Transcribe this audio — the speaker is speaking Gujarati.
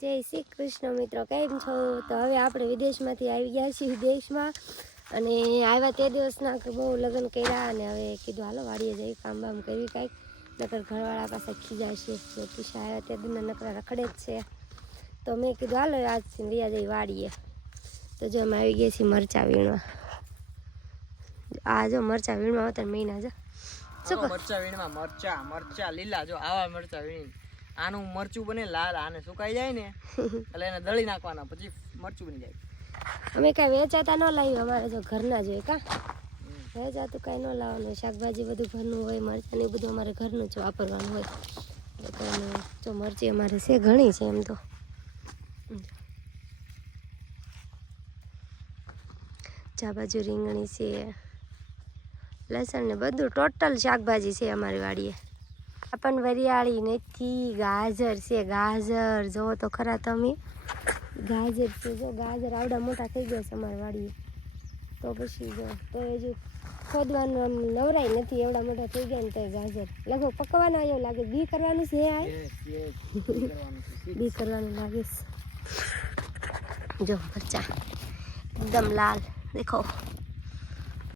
જય શ્રી કૃષ્ણ મિત્રો, કેમ છો? તો હવે આપણે વિદેશમાંથી આવી ગયા છીએ દેશમાં, અને આવ્યા તે દિવસના બહુ લગ્ન કર્યા, અને હવે કીધું હાલો વાડીએ જઈ કામ બામ કરવી કાંઈક, નકર ઘરવાળા પાસે ખીજાય છે. જ્યોતિષા આવ્યા તે દિનના નકરા રખડે જ છે, તો મેં કીધું હાલો આજથી રિયા જઈ વાડીએ. તો જો અમે આવી ગયા છીએ મરચાં વીણવા. આ જો મરચાં વીણવા આવતા મહિના જો મરચા વીણવા, મરચા લીલા, જો આવા મરચા વીણી. આનું મરચું બને લાલ, આને સુકાઈ જાય ને એટલે એને દળી નાખવાના, પછી મરચું બની જાય. અમે કાંઈ વેચાતા ન લાવ્યું, અમારે જો ઘરના જ હોય. કાં વેચાતું કાંઈ ન લાવવાનું, શાકભાજી બધું ઘરનું હોય, મરચાં ને બધું અમારે ઘરનું જ વાપરવાનું હોય. જો મરચી અમારે છે ઘણી છે એમ તો. ચા બાજુ રીંગણી છે, લસણ ને બધું ટોટલ શાકભાજી છે અમારી વાડીએ. પણ વરિયાળી મેથી ગાજર છે, ગાજર જોવો તો ખરા તમે, ગાજર છે. જો ગાજર આવડા મોટા થઈ ગયા છે અમારી વાડીએ, તો પછી જો તો હજુ ખોદવાનું આમ નવરાય નથી, એવડા મોટા થઈ ગયા ને તો ગાજર લગભગ પકવાના એવું લાગે. બી કરવાનું છે, આ બી કરવાનું લાગે છે. જો મરચા એકદમ લાલ દેખો.